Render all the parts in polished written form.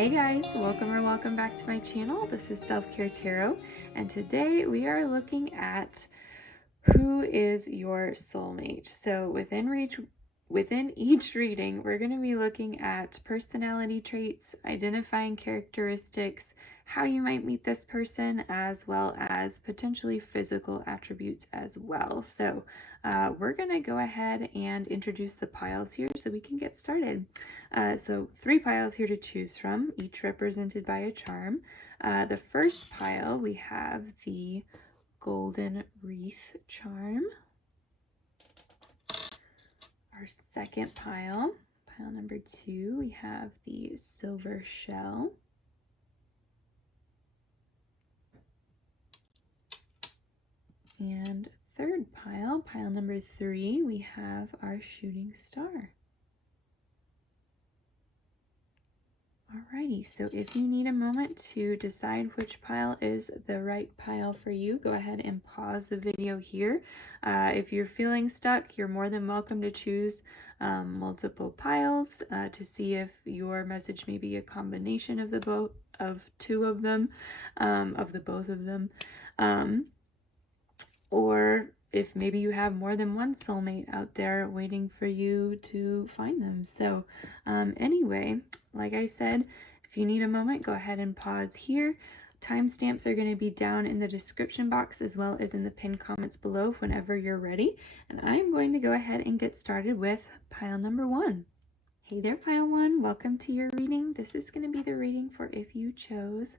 Hey guys, welcome back to my channel. This is Self-Care Tarot, and today we are looking at who is your soulmate. So within each reading, we're going to be looking at personality traits, identifying characteristics, how you might meet this person, as well as potentially physical attributes as well. So we're going to go ahead and introduce the piles here so we can get started. So 3 piles here to choose from, each represented by a charm. The first pile, we have the Golden Wreath charm. Our second pile number 2, we have the Silver Shell. And third pile number 3, we have our Shooting Star. Alrighty, so if you need a moment to decide which pile is the right pile for you, go ahead and pause the video here. If you're feeling stuck, you're more than welcome to choose multiple piles to see if your message may be a combination of the both of both of them, or if maybe you have more than one soulmate out there waiting for you to find them. So anyway, like I said, if you need a moment, go ahead and pause here. Timestamps are going to be down in the description box as well as in the pinned comments below whenever you're ready. And I'm going to go ahead and get started with pile number 1. Hey there, pile 1. Welcome to your reading. This is going to be the reading for if you chose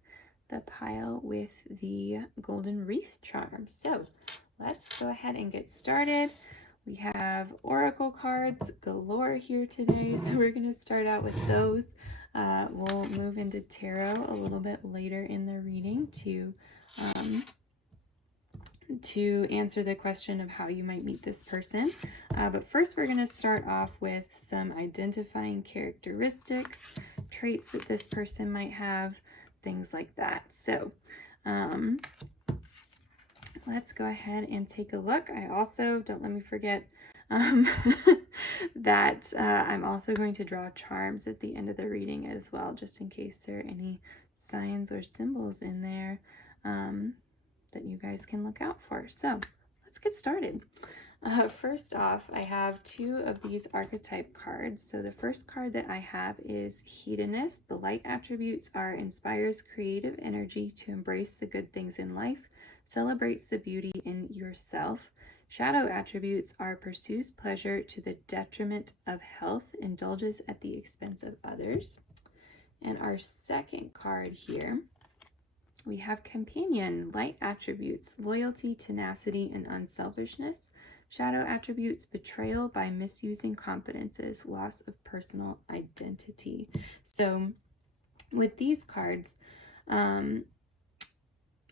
the pile with the Golden Wreath charm. So let's go ahead and get started. We have oracle cards galore here today, so we're going to start out with those. We'll move into tarot a little bit later in the reading to answer the question of how you might meet this person. But first we're going to start off with some identifying characteristics, traits that this person might have, things like that. So let's go ahead and take a look. I also, don't let me forget, that I'm also going to draw charms at the end of the reading as well, just in case there are any signs or symbols in there that you guys can look out for. So let's get started. First off, I have 2 of these archetype cards. So the first card that I have is Hedonist. The light attributes are inspires creative energy to embrace the good things in life, celebrates the beauty in yourself. Shadow attributes are pursues pleasure to the detriment of health, indulges at the expense of others. And our second card here, we have Companion. Light attributes, loyalty, tenacity, and unselfishness. Shadow attributes, betrayal by misusing confidences, loss of personal identity. So with these cards, my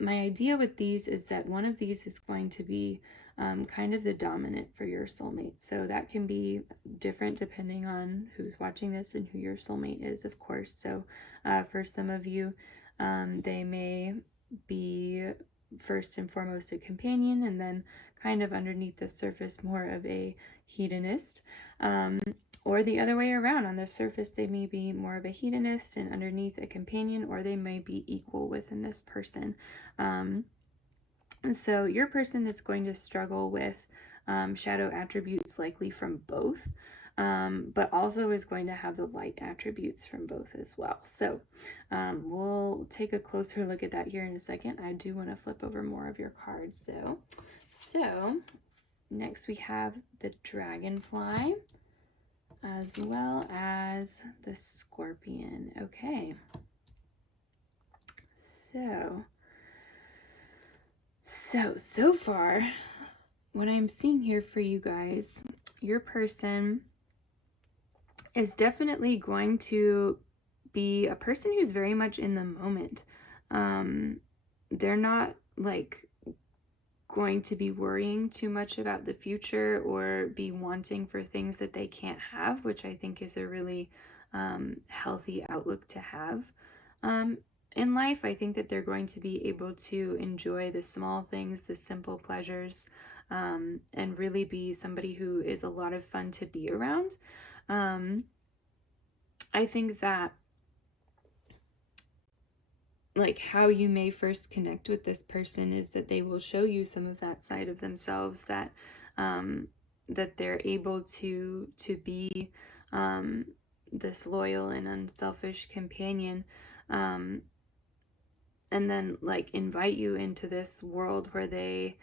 idea with these is that one of these is going to be kind of the dominant for your soulmate. So that can be different depending on who's watching this and who your soulmate is, of course. So for some of you, they may be first and foremost a companion, and then kind of underneath the surface more of a hedonist, or the other way around. On the surface they may be more of a hedonist and underneath a companion, or they may be equal within this person. And so your person is going to struggle with shadow attributes likely from both, but also is going to have the light attributes from both as well. So we'll take a closer look at that here in a second. I do want to flip over more of your cards though. So next we have the Dragonfly as well as the Scorpion. Okay, so far what I'm seeing here for you guys, your person is definitely going to be a person who's very much in the moment. They're not like going to be worrying too much about the future or be wanting for things that they can't have, which I think is a really healthy outlook to have in life. I think that they're going to be able to enjoy the small things, the simple pleasures, and really be somebody who is a lot of fun to be around. I think that like how you may first connect with this person is that they will show you some of that side of themselves, that that they're able to be this loyal and unselfish companion, and then like invite you into this world where they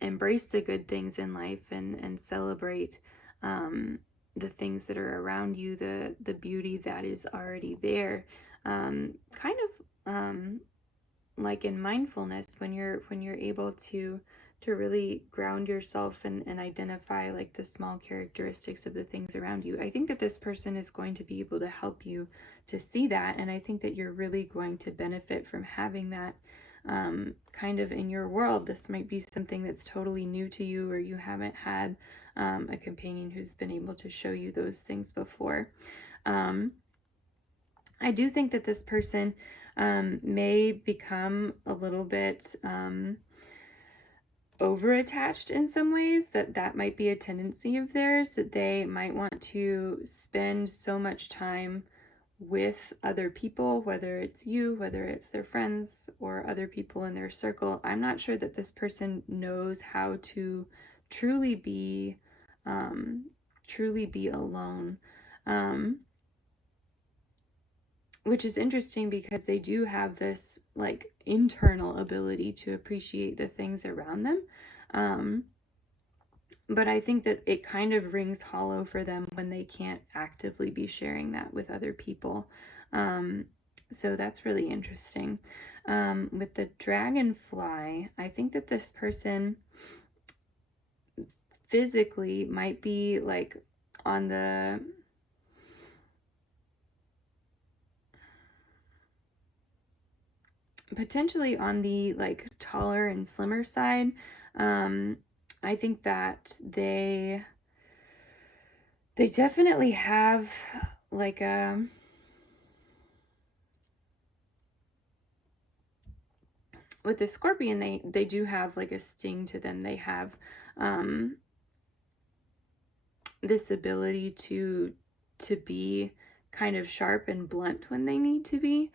embrace the good things in life and celebrate the things that are around you, the beauty that is already there, kind of like in mindfulness, when you're able to really ground yourself and identify like the small characteristics of the things around you. I think that this person is going to be able to help you to see that, and I think that you're really going to benefit from having that kind of in your world. This might be something that's totally new to you, or you haven't had a companion who's been able to show you those things before. I do think that this person may become a little bit over attached in some ways, that might be a tendency of theirs, that they might want to spend so much time with other people, whether it's you, whether it's their friends or other people in their circle. I'm not sure that this person knows how to truly be alone. Which is interesting because they do have this like internal ability to appreciate the things around them. But I think that it kind of rings hollow for them when they can't actively be sharing that with other people. So that's really interesting. With the dragonfly, I think that this person physically might be like on the potentially on the like taller and slimmer side. I think that they definitely have like a with the scorpion, they do have like a sting to them. They have this ability to be kind of sharp and blunt when they need to be.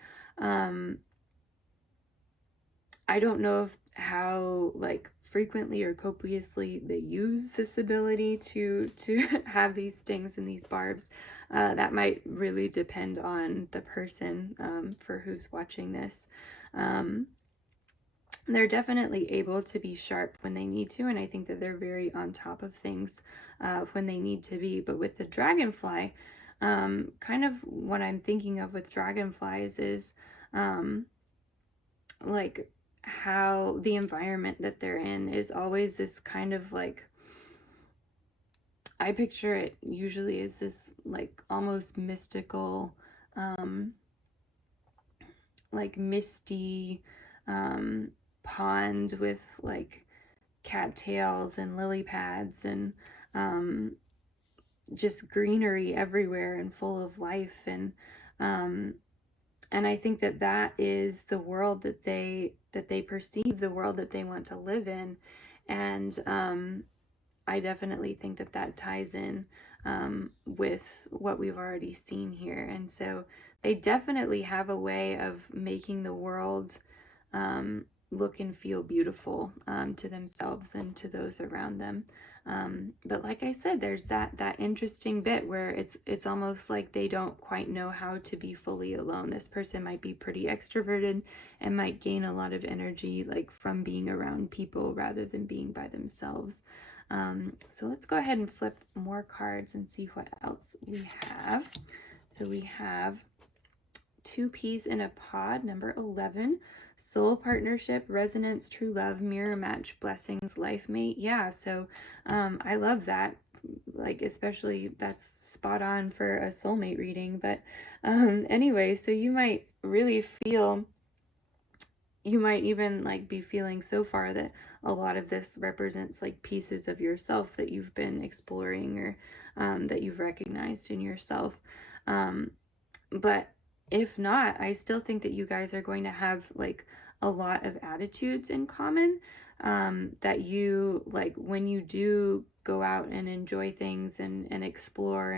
I don't know if how like frequently or copiously they use this ability to have these stings and these barbs. That might really depend on the person for who's watching this. They're definitely able to be sharp when they need to, and I think that they're very on top of things when they need to be. But with the dragonfly, kind of what I'm thinking of with dragonflies is like how the environment that they're in is always this kind of like, I picture it usually as this like almost mystical, like misty pond with like cattails and lily pads and just greenery everywhere and full of life. And I think that that is the world that they perceive, the world that they want to live in. And I definitely think that that ties in with what we've already seen here. And so they definitely have a way of making the world look and feel beautiful to themselves and to those around them. But like I said, there's that interesting bit where it's almost like they don't quite know how to be fully alone. This person might be pretty extroverted and might gain a lot of energy like from being around people rather than being by themselves. So let's go ahead and flip more cards and see what else we have. So we have Two Peas in a Pod, number 11. Soul partnership, resonance, true love, mirror match, blessings, life mate. Yeah, so I love that. Like, especially that's spot on for a soulmate reading. But anyway, so you might really feel, you might even like be feeling so far that a lot of this represents like pieces of yourself that you've been exploring or that you've recognized in yourself. But if not, I still think that you guys are going to have like a lot of attitudes in common, that you like when you do go out and enjoy things and explore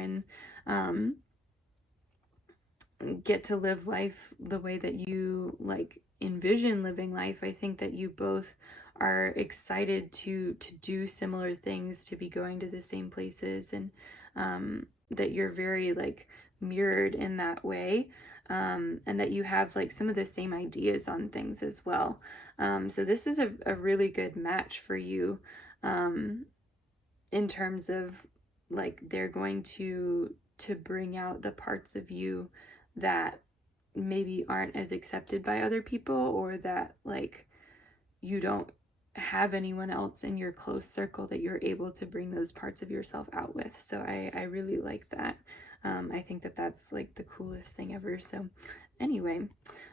get to live life the way that you like envision living life. I think that you both are excited to do similar things, to be going to the same places, and that you're very like mirrored in that way, and that you have like some of the same ideas on things as well. So this is a really good match for you, in terms of like they're going to bring out the parts of you that maybe aren't as accepted by other people, or that like you don't have anyone else in your close circle that you're able to bring those parts of yourself out with. So I really like that. I think that that's like the coolest thing ever. So anyway,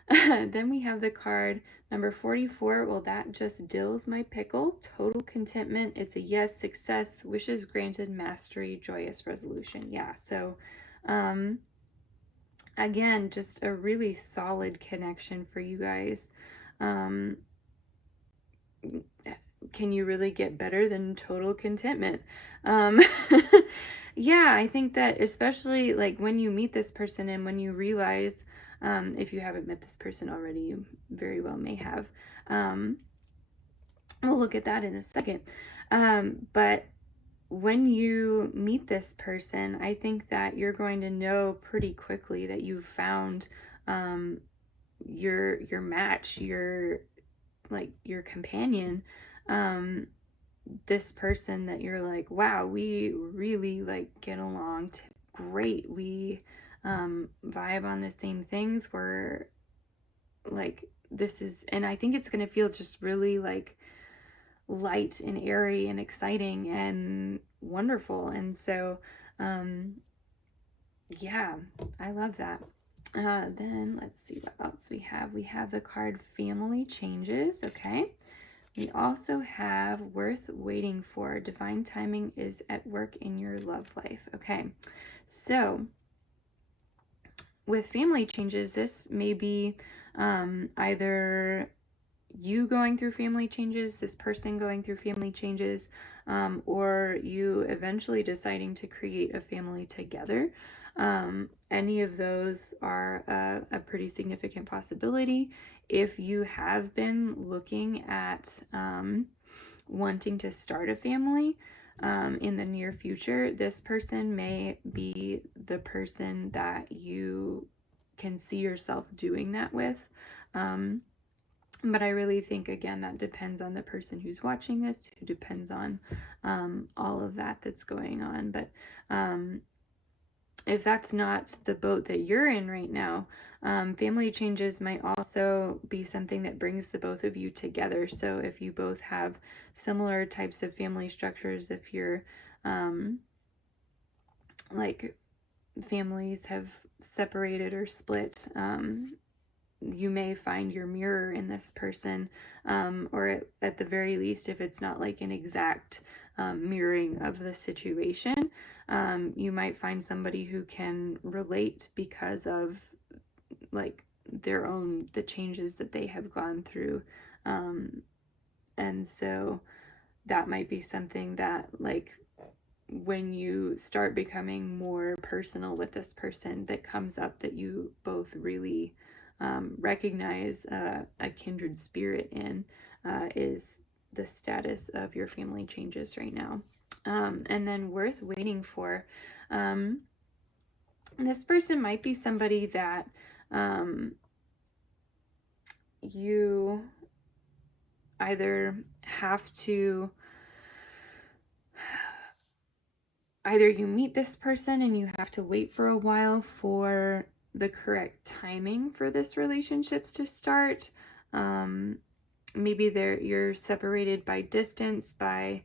then we have the card number 44. Well, that just dills my pickle. Total contentment. It's a yes, success, wishes granted, mastery, joyous resolution. Yeah. So, again, just a really solid connection for you guys. Can you really get better than total contentment? Yeah, I think that especially like when you meet this person and when you realize, if you haven't met this person already, you very well may have. We'll look at that in a second. But when you meet this person, I think that you're going to know pretty quickly that you've found your match, your companion, this person that you're like, wow, we really like get along great. We vibe on the same things. We're like, this is, and I think it's going to feel just really like light and airy and exciting and wonderful. And so, yeah, I love that. Then let's see what else we have. We have the card Family Changes. Okay. We also have Worth Waiting For. Divine timing is at work in your love life. Okay. So with family changes, this may be either you going through family changes, this person going through family changes, or you eventually deciding to create a family together. Any of those are a pretty significant possibility. If you have been looking at wanting to start a family in the near future, this person may be the person that you can see yourself doing that with. But I really think, again, that depends on the person who's watching this, who depends on all of that that's going on. But if that's not the boat that you're in right now, family changes might also be something that brings the both of you together. So if you both have similar types of family structures, if you're like families have separated or split, you may find your mirror in this person, or at the very least, if it's not like an exact mirroring of the situation, you might find somebody who can relate because of like the changes that they have gone through. And so that might be something that like when you start becoming more personal with this person, that comes up that you both really recognize a kindred spirit in, is the status of your family changes right now. And then Worth Waiting For. This person might be somebody that you either have to, either you meet this person and you have to wait for a while for the correct timing for this relationships to start. Maybe you're separated by distance, by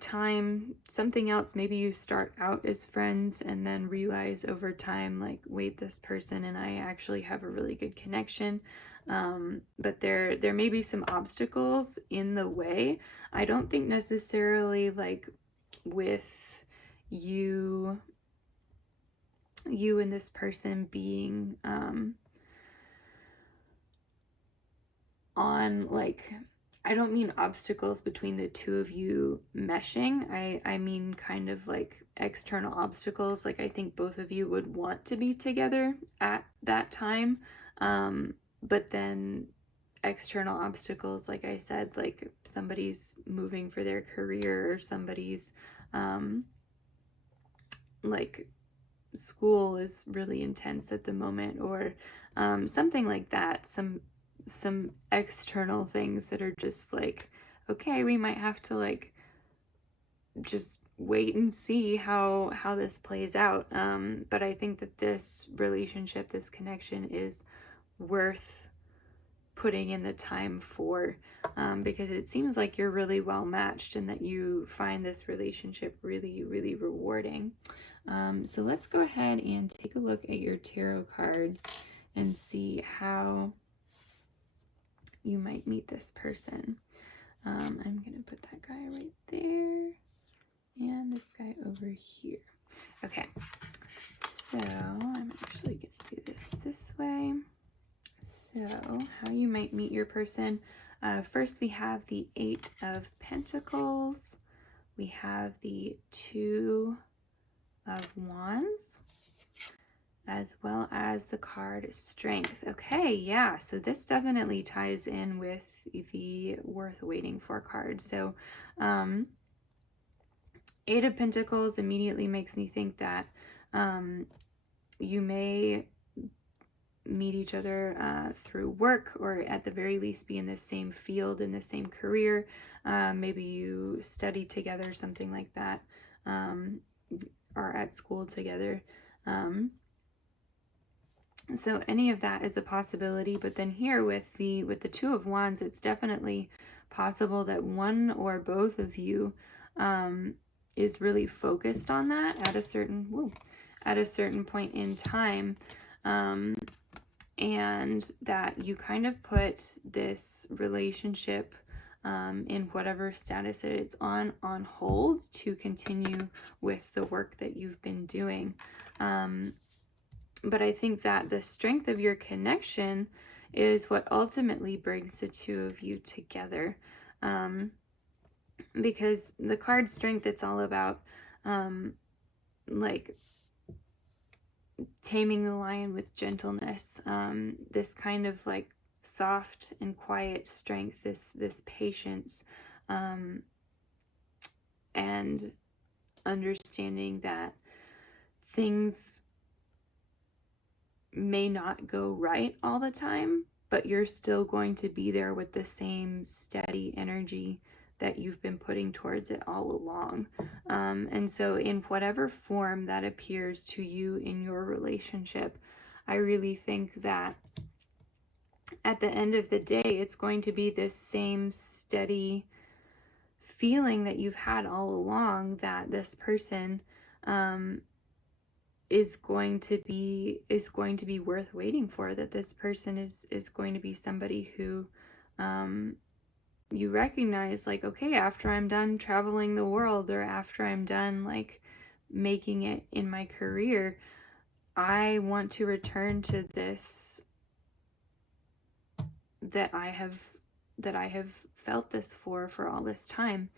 time, something else. Maybe you start out as friends and then realize over time, like, wait, this person and I actually have a really good connection. But there may be some obstacles in the way. I don't think necessarily like with you and this person being on like I don't mean obstacles between the two of you meshing. I mean kind of like external obstacles. Like I think both of you would want to be together at that time. But then external obstacles, like I said, like somebody's moving for their career, or somebody's like school is really intense at the moment, or something like that. Some external things that are just like, okay, we might have to like just wait and see how this plays out. But I think that this relationship, this connection, is worth putting in the time for, because it seems like you're really well matched and that you find this relationship really, really rewarding. So let's go ahead and take a look at your tarot cards and see how you might meet this person. I'm going to put that guy right there and this guy over here. Okay, so I'm actually going to do this way. So how you might meet your person. First, we have the 8 of Pentacles. We have the 2 of Wands, as well as the card Strength. Okay, yeah, so this definitely ties in with the worth waiting for card. So 8 of Pentacles immediately makes me think that you may meet each other through work, or at the very least be in the same field, in the same career. Maybe you study together, something like that, or at school together. So any of that is a possibility. But then here with the 2 of Wands, it's definitely possible that one or both of you is really focused on that at a certain point in time, and that you kind of put this relationship in whatever status it is on hold to continue with the work that you've been doing. But I think that the strength of your connection is what ultimately brings the two of you together. Because the card Strength, it's all about like taming the lion with gentleness, this kind of like soft and quiet strength, this patience, and understanding that things may not go right all the time, but you're still going to be there with the same steady energy that you've been putting towards it all along. And so in whatever form that appears to you in your relationship, I really think that at the end of the day, it's going to be this same steady feeling that you've had all along, that this person is going to be worth waiting for, that this person is going to be somebody who you recognize, like, okay, after I'm done traveling the world, or after I'm done like making it in my career, I want to return to this, that I have felt this for all this time.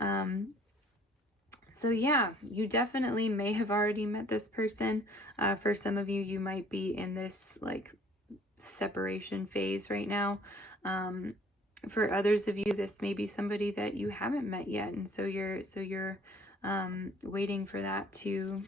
So yeah, you definitely may have already met this person. For some of you, you might be in this like separation phase right now. For others of you, this may be somebody that you haven't met yet, and so you're waiting for that to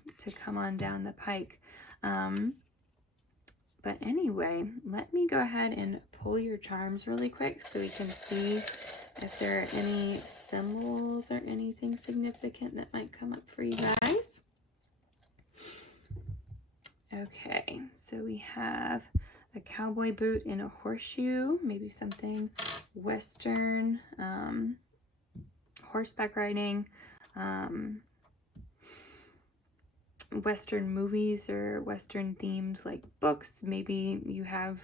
come on down the pike. But anyway, let me go ahead and pull your charms really quick so we can see if there are any symbols or anything significant that might come up for you guys. Okay, so we have a cowboy boot and a horseshoe, maybe something Western, horseback riding, Western movies or Western themed like books. Maybe you have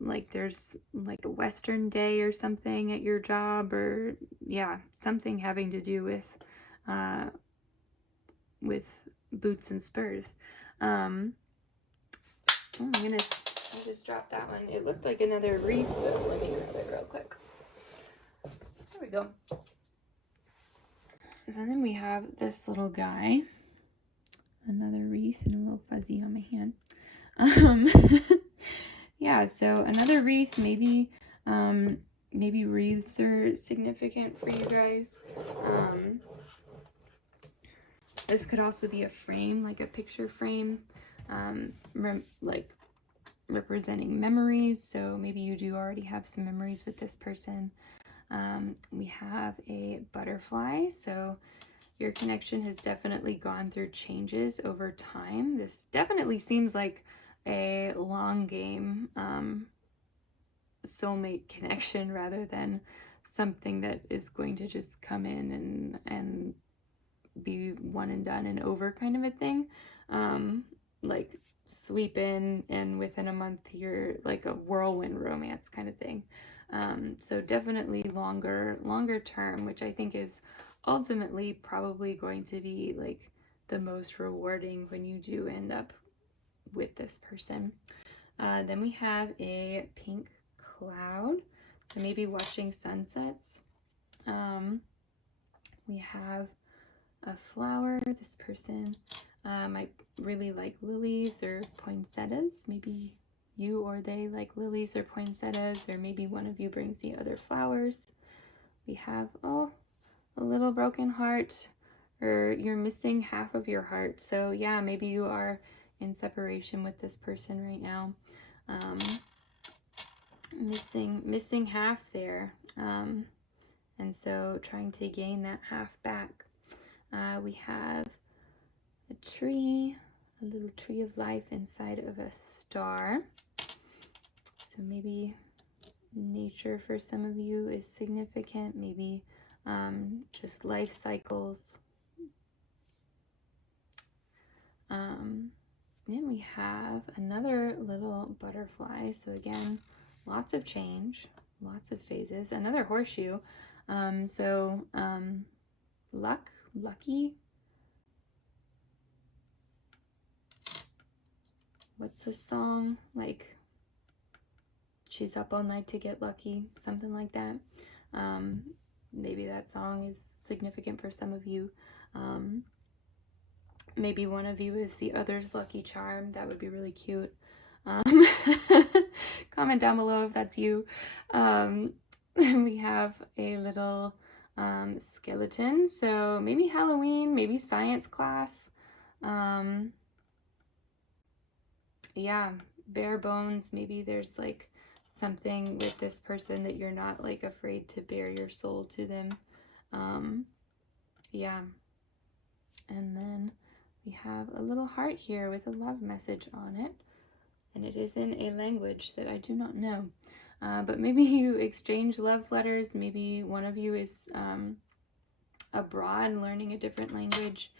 like there's like a Western day or something at your job, or yeah, something having to do with boots and spurs. Oh my goodness, I just dropped that one. It looked like another wreath, but let me grab it real quick. we go. So then we have this little guy. Another wreath and a little fuzzy on my hand. Yeah, so another wreath, maybe wreaths are significant for you guys. This could also be a frame, like a picture frame, like representing memories. So maybe you do already have some memories with this person. We have a butterfly, so your connection has definitely gone through changes over time. This definitely seems like a long game soulmate connection rather than something that is going to just come in and be one and done and over kind of a thing. Like sweep in and within a month you're like a whirlwind romance kind of thing. So definitely longer term, which I think is ultimately probably going to be like the most rewarding when you do end up with this person. Then we have a pink cloud, so maybe watching sunsets. We have a flower. This person might really like lilies or poinsettias. Maybe you or they like lilies or poinsettias, or maybe one of you brings the other flowers. We have, oh, a little broken heart, or you're missing half of your heart. So yeah, maybe you are in separation with this person right now. Missing half there. And so trying to gain that half back. We have a tree, a little tree of life inside of a star. So maybe nature for some of you is significant, maybe just life cycles. Then we have another little butterfly. So again, lots of change, lots of phases. Another horseshoe. Lucky. What's the song? Like, she's up all night to get lucky, something like that. Maybe that song is significant for some of you. Maybe one of you is the other's lucky charm. That would be really cute. Comment down below if that's you. We have a little skeleton. So maybe Halloween, maybe science class. Yeah, bare bones. Maybe there's like something with this person that you're not like afraid to bare your soul to them. Yeah. And then we have a little heart here with a love message on it. And it is in a language that I do not know. But maybe you exchange love letters. Maybe one of you is abroad learning a different language.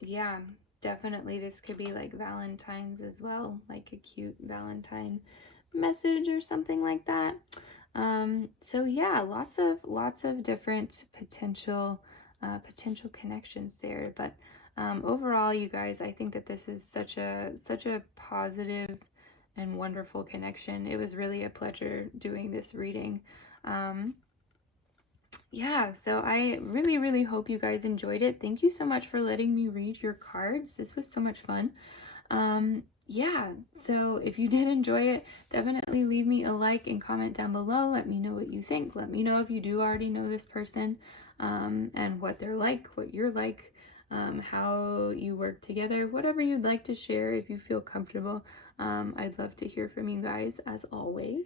Yeah, definitely this could be like Valentine's as well, like a cute Valentine message or something like that. So yeah, lots of different potential connections there. But overall, you guys, I think that this is such a positive and wonderful connection. It was really a pleasure doing this reading. Yeah, so I really hope you guys enjoyed it. Thank you so much for letting me read your cards. This was so much fun. Yeah, so if you did enjoy it, definitely leave me a like and comment down below. Let me know what you think. Let me know if you do already know this person, and what they're like, what you're like, how you work together, whatever you'd like to share if you feel comfortable. I'd love to hear from you guys as always.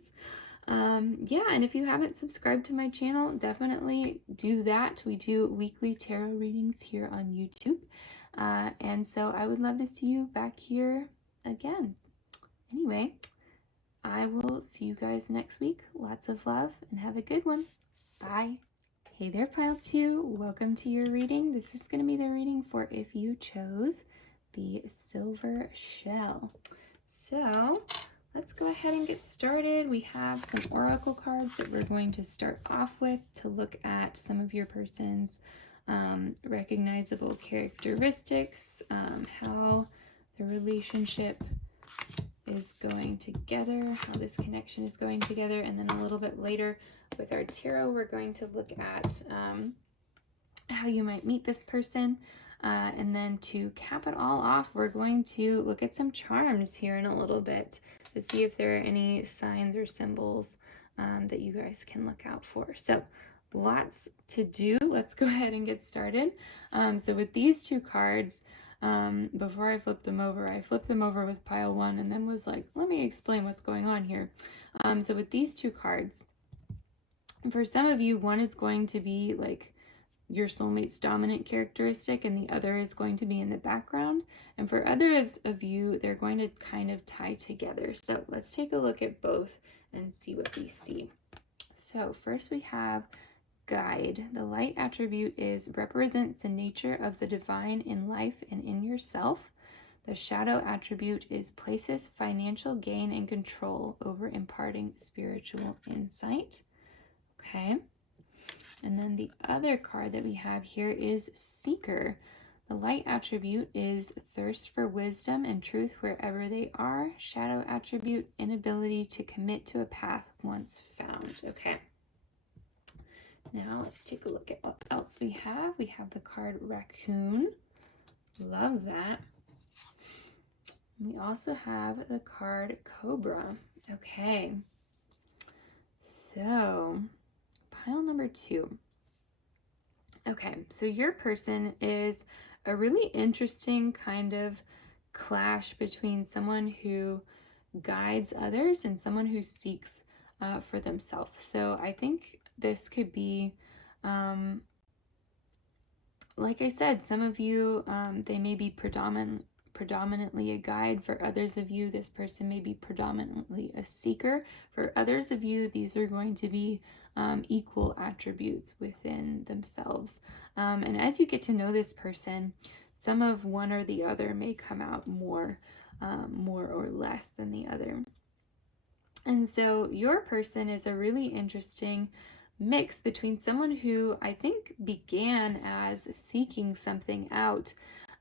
Yeah, and if you haven't subscribed to my channel, definitely do that. We do weekly tarot readings here on YouTube. And so I would love to see you back here again. Anyway, I will see you guys next week. Lots of love and have a good one. Bye. Hey there, Pile 2. Welcome to your reading. This is going to be the reading for if you chose the silver shell. So let's go ahead and get started. We have some oracle cards that we're going to start off with to look at some of your person's recognizable characteristics, how the relationship is going together, how this connection is going together. And then a little bit later with our tarot, we're going to look at how you might meet this person. And then to cap it all off, we're going to look at some charms here in a little bit to see if there are any signs or symbols that you guys can look out for. So lots to do. Let's go ahead and get started. So with these two cards, before I flipped them over, I flipped them over with pile one and then was like, let me explain what's going on here. So with these two cards, for some of you, one is going to be like your soulmate's dominant characteristic and the other is going to be in the background. And for others of you, they're going to kind of tie together. So let's take a look at both and see what we see. So first we have guide. The light attribute represents the nature of the divine in life and in yourself. The shadow attribute places financial gain and control over imparting spiritual insight. Okay. And then the other card that we have here is seeker. The light attribute is thirst for wisdom and truth wherever they are. Shadow attribute, inability to commit to a path once found. Okay. Now let's take a look at what else we have. We have the card raccoon. Love that. We also have the card cobra. Okay. So pile number 2. Okay, so your person is a really interesting kind of clash between someone who guides others and someone who seeks for themselves. So I think this could be, like I said, some of you, they may be predominantly a guide. For others of you, this person may be predominantly a seeker. For others of you, these are going to be equal attributes within themselves. And as you get to know this person, some of one or the other may come out more or less than the other. And so your person is a really interesting mix between someone who I think began as seeking something out,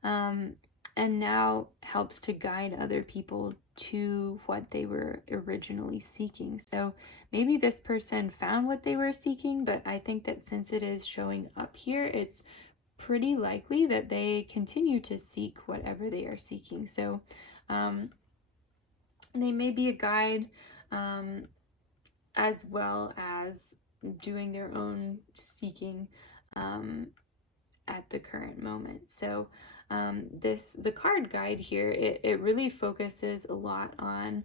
and now helps to guide other people to what they were originally seeking. So maybe this person found what they were seeking, but I think that since it is showing up here, it's pretty likely that they continue to seek whatever they are seeking. So they may be a guide as well as doing their own seeking at the current moment. So the card guide here, it really focuses a lot on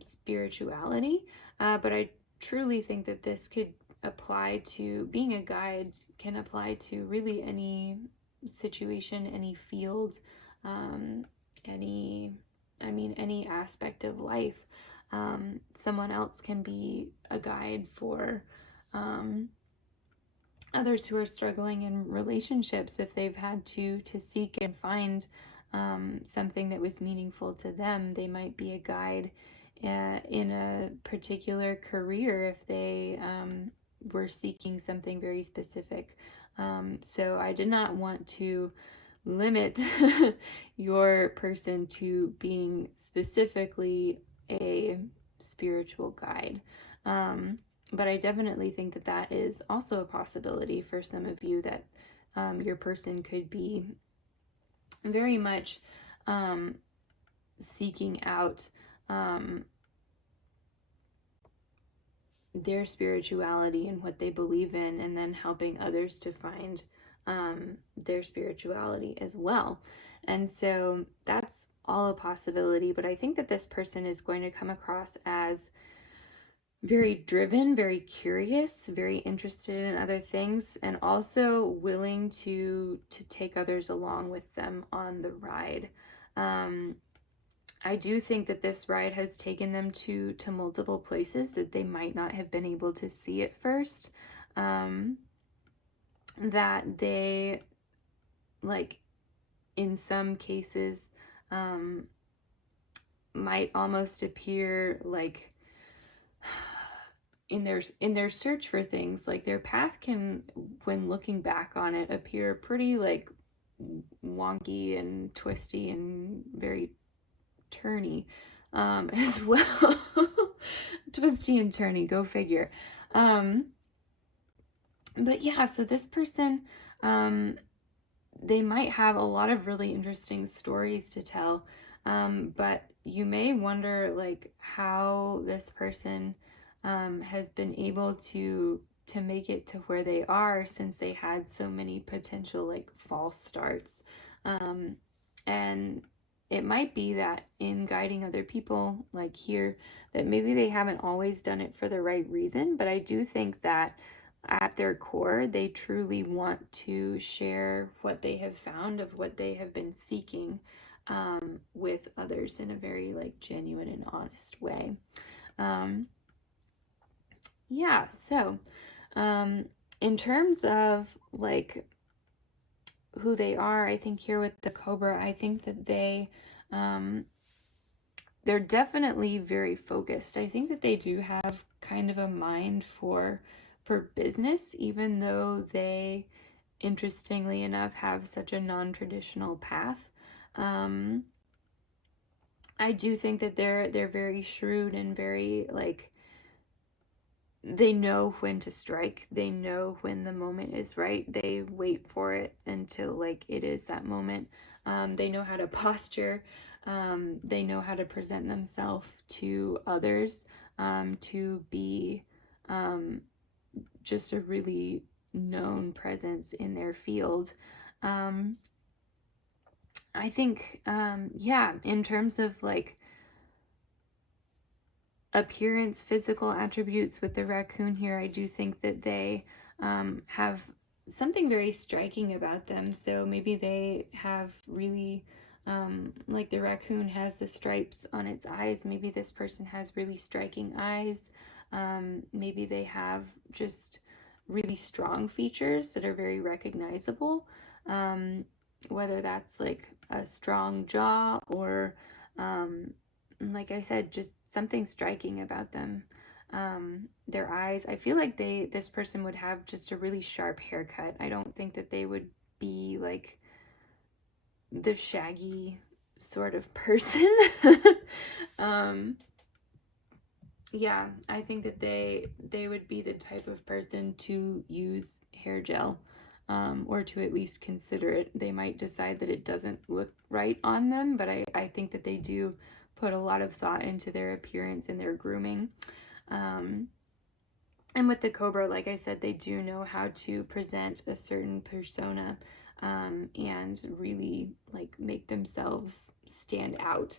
spirituality, but I truly think that this could apply to being a guide, can apply to really any situation, any field, any aspect of life. Someone else can be a guide for others who are struggling in relationships. If they've had to seek and find something that was meaningful to them, they might be a guide in a particular career if they were seeking something very specific. So I did not want to limit your person to being specifically a spiritual guide. But I definitely think that that is also a possibility for some of you, that your person could be very much seeking out their spirituality and what they believe in, and then helping others to find their spirituality as well. And so that's all a possibility, but I think that this person is going to come across as very driven, very curious, very interested in other things, and also willing to take others along with them on the ride. I do think that this ride has taken them to multiple places that they might not have been able to see at first. That they, like, in some cases, might almost appear like in their search for things, like their path can, when looking back on it, appear pretty like wonky and twisty and very turny. as well. Twisty and turny, go figure. But yeah, so this person, they might have a lot of really interesting stories to tell, but you may wonder like how this person has been able to make it to where they are, since they had so many potential like false starts. And it might be that in guiding other people, like here, that maybe they haven't always done it for the right reason, but I do think that at their core, they truly want to share what they have found of what they have been seeking, with others in a very like genuine and honest way. Um, yeah, so um, in terms of like who they are, I think here with the Cobra, I think that um, they're definitely very focused. I think that they do have kind of a mind for business, even though they, interestingly enough, have such a non-traditional path. Um, I do think that they're very shrewd and very like, they know when to strike. They know when the moment is right. They wait for it until like it is that moment. They know how to posture. They know how to present themselves to others, to be um, just a really known presence in their field. Um, I think, yeah, in terms of like appearance, physical attributes with the raccoon here, I do think that they have something very striking about them. So maybe they have really, like the raccoon has the stripes on its eyes. Maybe this person has really striking eyes. Maybe they have just really strong features that are very recognizable. Um, Whether that's like a strong jaw or like I said, just something striking about them. Their eyes, I feel like this person would have just a really sharp haircut. I don't think that they would be like the shaggy sort of person. um, yeah, I think that they would be the type of person to use hair gel, or to at least consider it. They might decide that it doesn't look right on them, but I think that they do put a lot of thought into their appearance and their grooming. Um, and with the Cobra, like I said, they do know how to present a certain persona, and really like make themselves stand out.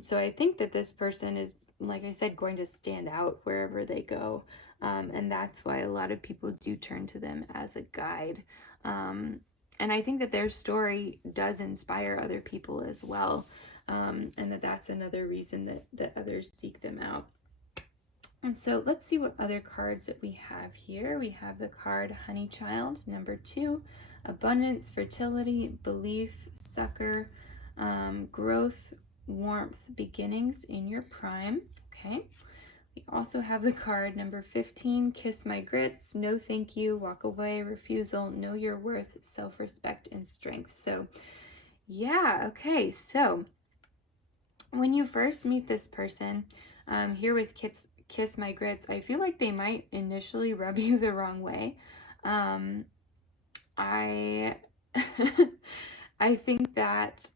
So I think that this person is, like I said, going to stand out wherever they go. And that's why a lot of people do turn to them as a guide. And I think that their story does inspire other people as well. And that's another reason that others seek them out. And so let's see what other cards that we have here. We have the card Honey Child, number 2, abundance, fertility, belief, succor, growth, warmth, beginnings in your prime. Okay. We also have the card number 15, kiss my grits, no thank you, walk away, refusal, know your worth, self-respect, and strength. So yeah, okay. So when you first meet this person, here with Kiss My Grits, I feel like they might initially rub you the wrong way. I I think that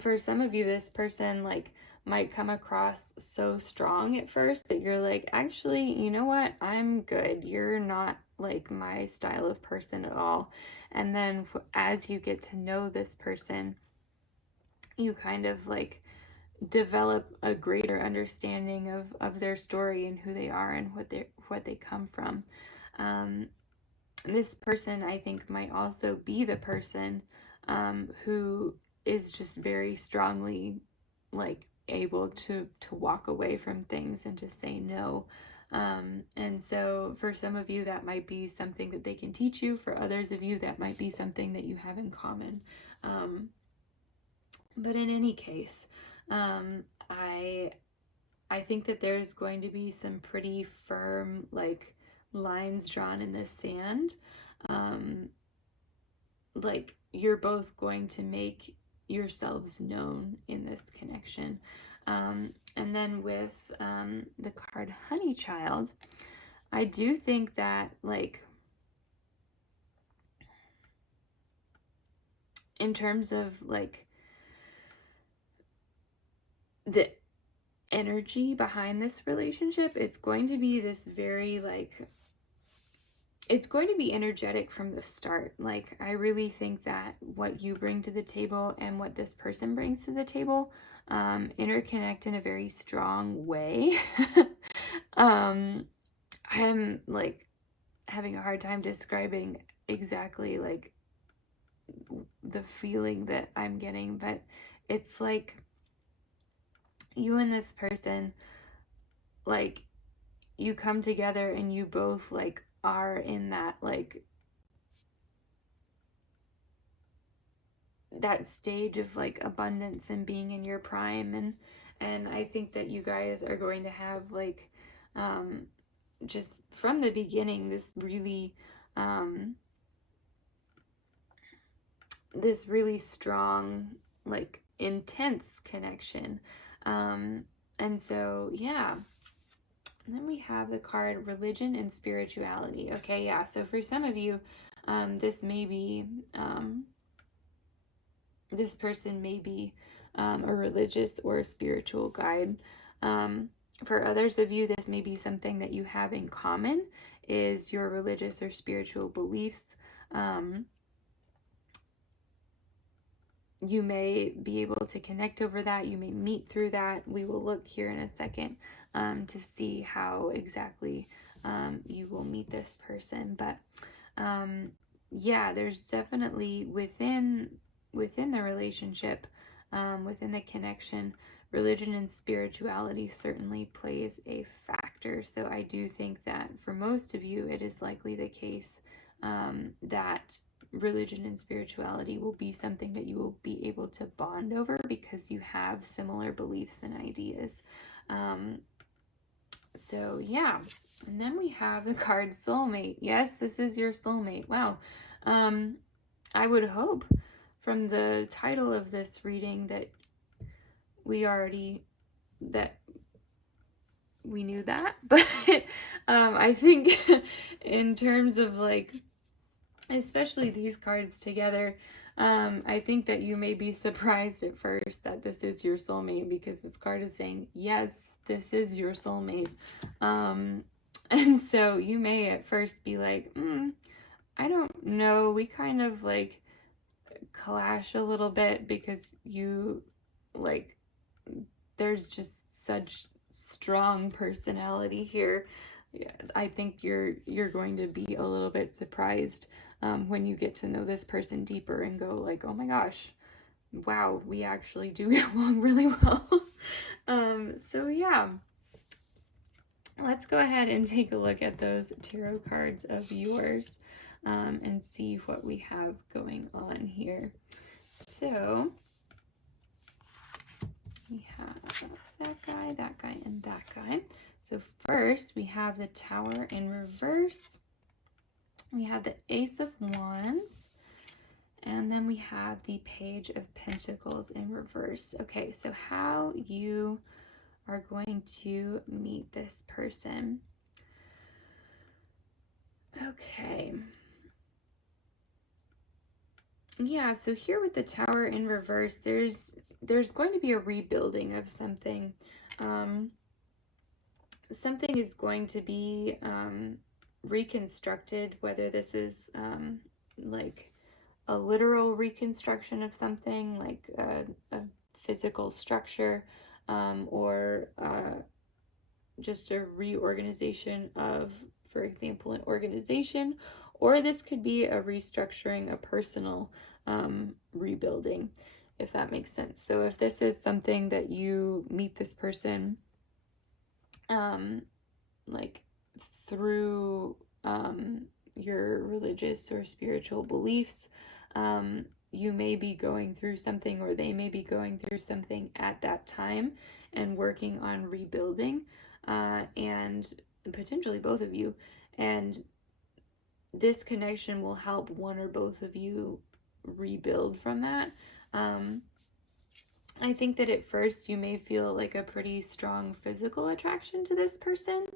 for some of you, this person like might come across so strong at first that you're like, actually, you know what? I'm good. You're not like my style of person at all. And then as you get to know this person, you kind of like develop a greater understanding of their story and who they are and what they come from. Um, this person, I think, might also be the person who is just very strongly like able to walk away from things and to say no. And so for some of you, that might be something that they can teach you. For others of you, that might be something that you have in common. But in any case, um, I I think that there's going to be some pretty firm like lines drawn in the sand. Um, like you're both going to make yourselves known in this connection. And then with the card Honey Child, I do think that, like, in terms of like the energy behind this relationship, it's going to be this very, like, it's going to be energetic from the start. Like, I really think that what you bring to the table and what this person brings to the table interconnect in a very strong way. I'm like having a hard time describing exactly like the feeling that I'm getting, but it's like you and this person, like, you come together and you both like are in that, like, that stage of like abundance and being in your prime. And I think that you guys are going to have like just from the beginning um this really strong, like, intense connection. And so yeah. And then we have the card Religion and Spirituality. Okay, yeah, so for some of you, this may be this person may be a religious or a spiritual guide. For others of you, this may be something that you have in common, is your religious or spiritual beliefs. You may be able to connect over that. You may meet through that. We will look here in a second to see how exactly you will meet this person. But yeah, there's definitely within the relationship, within the connection, religion and spirituality certainly plays a factor. So I do think that for most of you, it is likely the case that religion and spirituality will be something that you will be able to bond over because you have similar beliefs and ideas. So yeah. And then we have the card Soulmate. Yes, this is your soulmate. Wow. I would hope from the title of this reading that we knew that. But I think in terms of like, especially these cards together, I think that you may be surprised at first that this is your soulmate, because this card is saying, yes, this is your soulmate. And so you may at first be like, I don't know, we kind of like clash a little bit because you, like, there's just such strong personality here. Yeah, I think you're going to be a little bit surprised when you get to know this person deeper and go like, oh my gosh, wow, we actually do get along really well. So yeah, let's go ahead and take a look at those tarot cards of yours and see what we have going on here. So we have that guy, and that guy. So first we have the Tower in reverse. We have the Ace of Wands. And then we have the Page of Pentacles in reverse. Okay, so how you are going to meet this person. Okay. Yeah, so here with the Tower in reverse, there's going to be a rebuilding of something. Something is going to be reconstructed, whether this is like a literal reconstruction of something, like a physical structure, or just a reorganization of, for example, an organization, or this could be a restructuring, a personal rebuilding, if that makes sense. So if this is something that you meet this person like through your religious or spiritual beliefs, you may be going through something, or they may be going through something at that time and working on rebuilding, and potentially both of you. And this connection will help one or both of you rebuild from that. I think that at first you may feel like a pretty strong physical attraction to this person,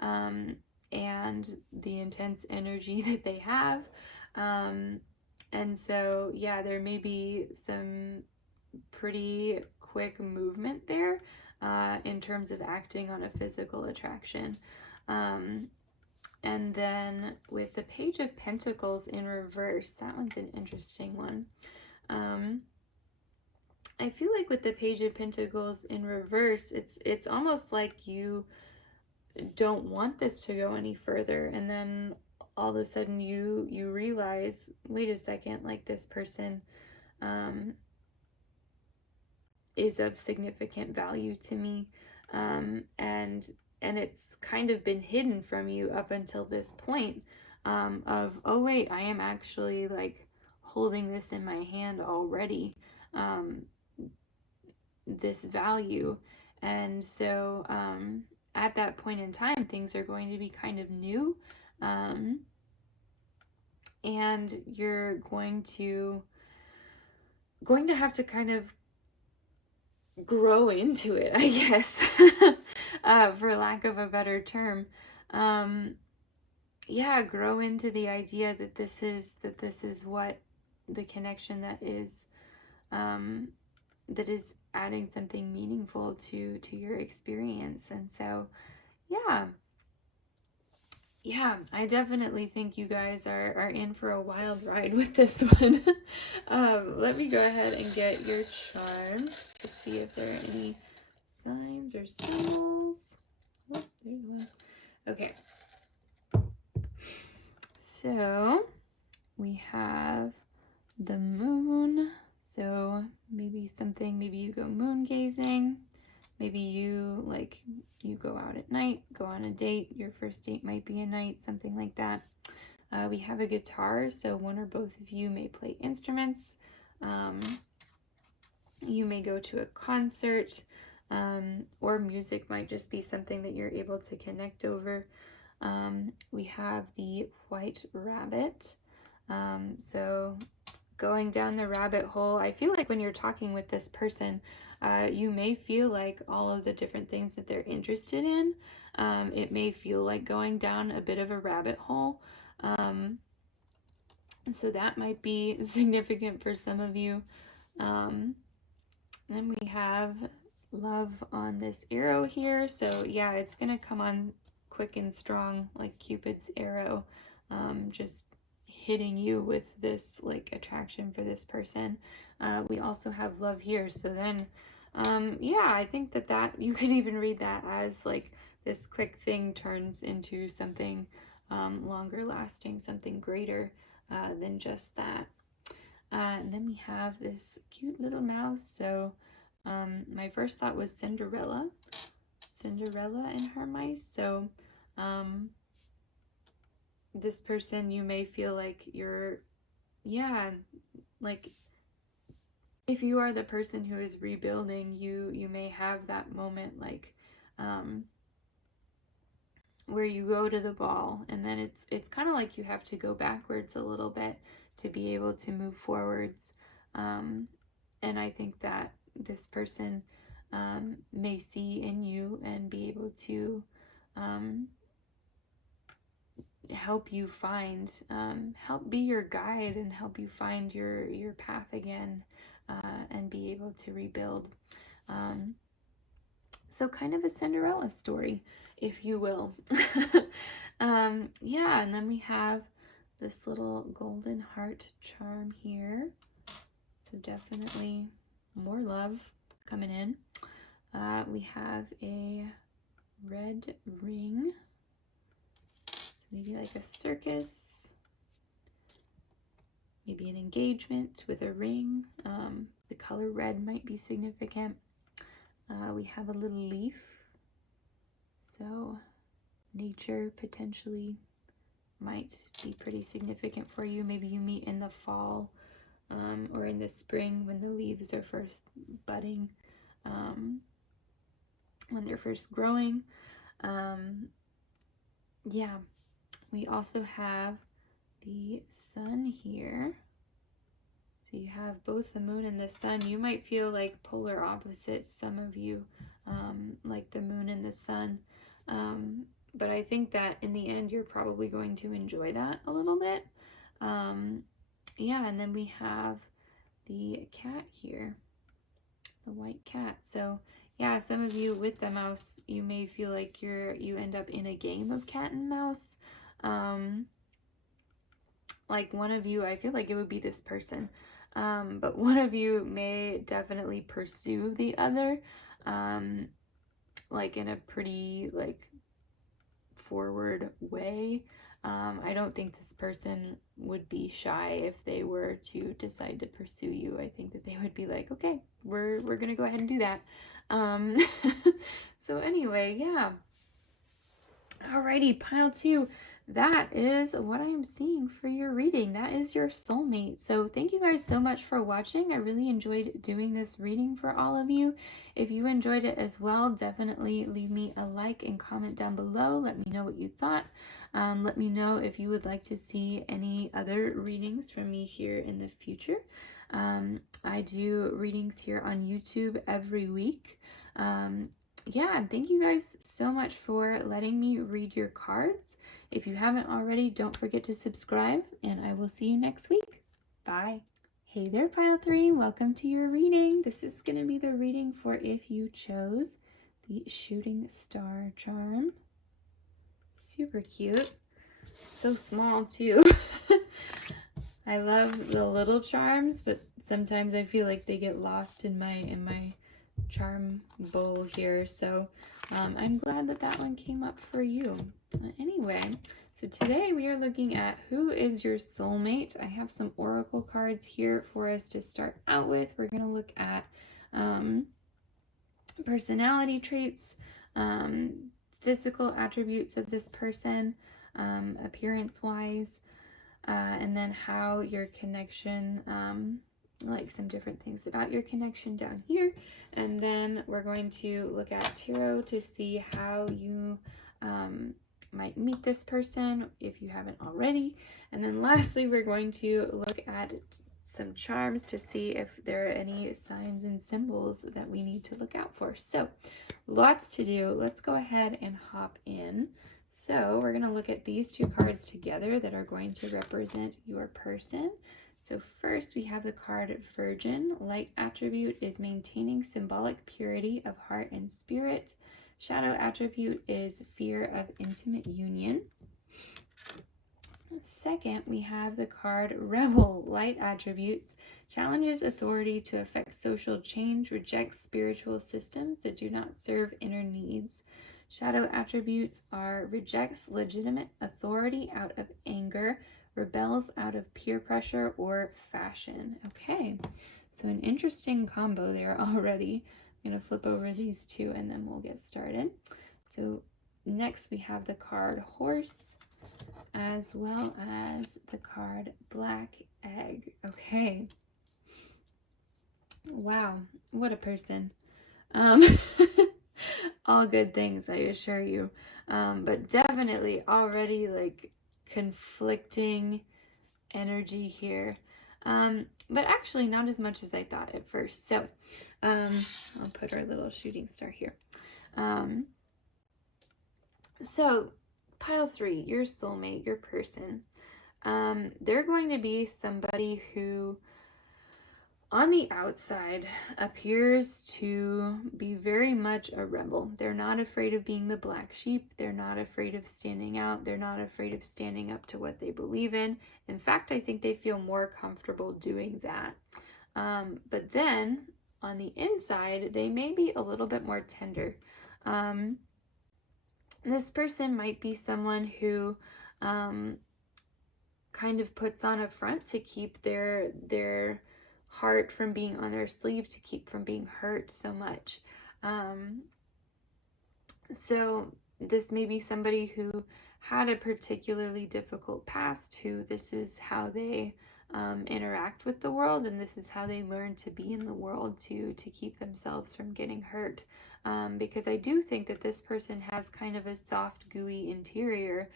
um, and the intense energy that they have. Um, and so, yeah, there may be some pretty quick movement there in terms of acting on a physical attraction. Um, and then with the Page of Pentacles in reverse, that one's an interesting one. I feel like with the Page of Pentacles in reverse, it's almost like you don't want this to go any further, and then all of a sudden you realize, wait a second, like this person um, is of significant value to me, and it's kind of been hidden from you up until this point, of, oh wait, I am actually like holding this in my hand already, um, this value. And so at that point in time, things are going to be kind of new, um, and you're going to have to kind of grow into it, I guess, for lack of a better term. Um, yeah, grow into the idea that this is what the connection um, that is adding something meaningful to your experience. And so, yeah, I definitely think you guys are in for a wild ride with this one. Let me go ahead and get your charms to see if there are any signs or symbols. Oh, there's one. Okay. So we have the moon. So maybe you go moon gazing. Maybe you go out at night, go on a date. Your first date might be a night, something like that. We have a guitar, so one or both of you may play instruments. You may go to a concert, or music might just be something that you're able to connect over. We have the white rabbit. So going down the rabbit hole, I feel like when you're talking with this person, you may feel like all of the different things that they're interested in, it may feel like going down a bit of a rabbit hole. So that might be significant for some of you. Then we have love on this arrow here. So yeah, it's going to come on quick and strong, like Cupid's arrow, just hitting you with this like attraction for this person. We also have love here. So then, yeah, I think that you could even read that as like this quick thing turns into something longer lasting, something greater than just that. And then we have this cute little mouse. So my first thought was Cinderella and her mice. So this person, you may feel like like if you are the person who is rebuilding, you may have that moment like where you go to the ball, and then it's kind of like you have to go backwards a little bit to be able to move forwards. And I think that this person may see in you and be able to help you find, help be your guide and help you find your path again, and be able to rebuild. So kind of a Cinderella story, if you will. Yeah, and then we have this little golden heart charm here. So definitely more love coming in. We have a red ring. So maybe like a circus. Maybe an engagement with a ring. The color red might be significant. We have a little leaf. So nature potentially might be pretty significant for you. Maybe you meet in the fall, or in the spring when the leaves are first budding, when they're first growing. Yeah, we also have the sun here. So you have both the moon and the sun. You might feel like polar opposites, some of you, like the moon and the sun. But I think that in the end, you're probably going to enjoy that a little bit. Yeah, and then we have the cat here, the white cat. So yeah, some of you with the mouse, you may feel like you end up in a game of cat and mouse. Like one of you, I feel like it would be this person, but one of you may definitely pursue the other, like in a pretty like forward way. I don't think this person would be shy if they were to decide to pursue you. I think that they would be like, okay, we're gonna go ahead and do that. So anyway, yeah. Alrighty, pile 2. That is what I am seeing for your reading. That is your soulmate. So thank you guys so much for watching. I really enjoyed doing this reading for all of you. If you enjoyed it as well, definitely leave me a like and comment down below. Let me know what you thought. Let me know if you would like to see any other readings from me here in the future. I do readings here on YouTube every week. Yeah, and thank you guys so much for letting me read your cards. If you haven't already, don't forget to subscribe, and I will see you next week. Bye. Hey there, pile 3. Welcome to your reading. This is going to be the reading for if you chose the shooting star charm. Super cute. So small, too. I love the little charms, but sometimes I feel like they get lost in my charm bowl here, so I'm glad that that one came up for you. Anyway, so today we are looking at who is your soulmate. I have some oracle cards here for us to start out with. We're going to look at personality traits, physical attributes of this person, appearance-wise, and then how your connection, like some different things about your connection down here. And then we're going to look at tarot to see how you might meet this person if you haven't already. And then lastly, we're going to look at some charms to see if there are any signs and symbols that we need to look out for. So lots to do. Let's go ahead and hop in. So we're going to look at these two cards together that are going to represent your person. So first we have the card Virgin. Light attribute is maintaining symbolic purity of heart and spirit. Shadow attribute is fear of intimate union. Second, we have the card Rebel. Light attributes challenges authority to effect social change, rejects spiritual systems that do not serve inner needs. Shadow attributes are rejects legitimate authority out of anger, rebels out of peer pressure or fashion. Okay, so an interesting combo there already. I'm going to flip over these two and then we'll get started. So next we have the card Horse, as well as the card Black Egg. Okay. Wow, what a person. All good things, I assure you. But definitely already like conflicting energy here. But actually not as much as I thought at first. So I'll put our little shooting star here. So pile 3, your soulmate, your person. They're going to be somebody who on the outside appears to be very much a rebel. They're not afraid of being the black sheep. They're not afraid of standing out. They're not afraid of standing up to what they believe in. In fact, I think they feel more comfortable doing that. But then on the inside, they may be a little bit more tender. This person might be someone who kind of puts on a front to keep their heart from being on their sleeve, to keep from being hurt so much. So this may be somebody who had a particularly difficult past, who this is how they interact with the world, and this is how they learn to be in the world to keep themselves from getting hurt. Because I do think that this person has kind of a soft, gooey interior,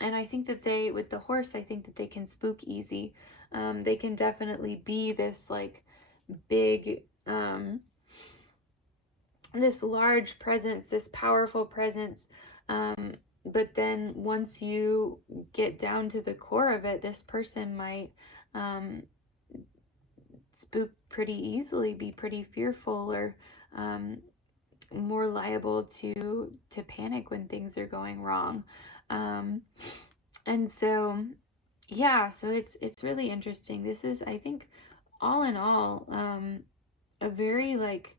And I think that they, with the horse, I think that they can spook easy. They can definitely be this like big, this large presence, this powerful presence. But then once you get down to the core of it, this person might spook pretty easily, be pretty fearful, or more liable to panic when things are going wrong. And so yeah, so it's really interesting. This is, I think, all in all, a very like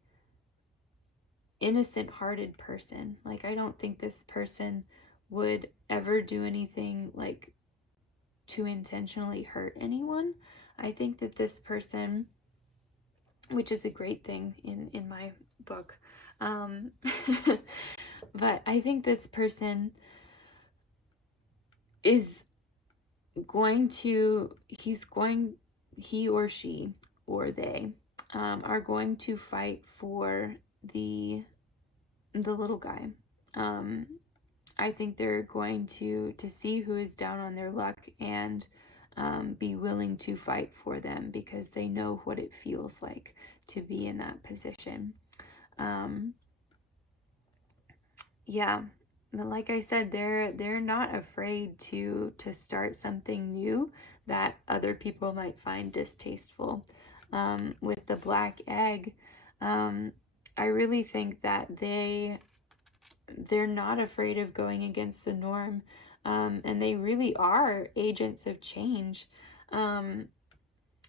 innocent hearted person. Like, I don't think this person would ever do anything like to intentionally hurt anyone. I think that this person, which is a great thing in my book, um, but I think this person is going to, he or she or they are going to fight for the little guy. Um, I think they're going to see who is down on their luck and be willing to fight for them because they know what it feels like to be in that position. Um, yeah, but like I said, they're not afraid to start something new that other people might find distasteful. With the black egg, I really think that they're not afraid of going against the norm, and they really are agents of change. Um,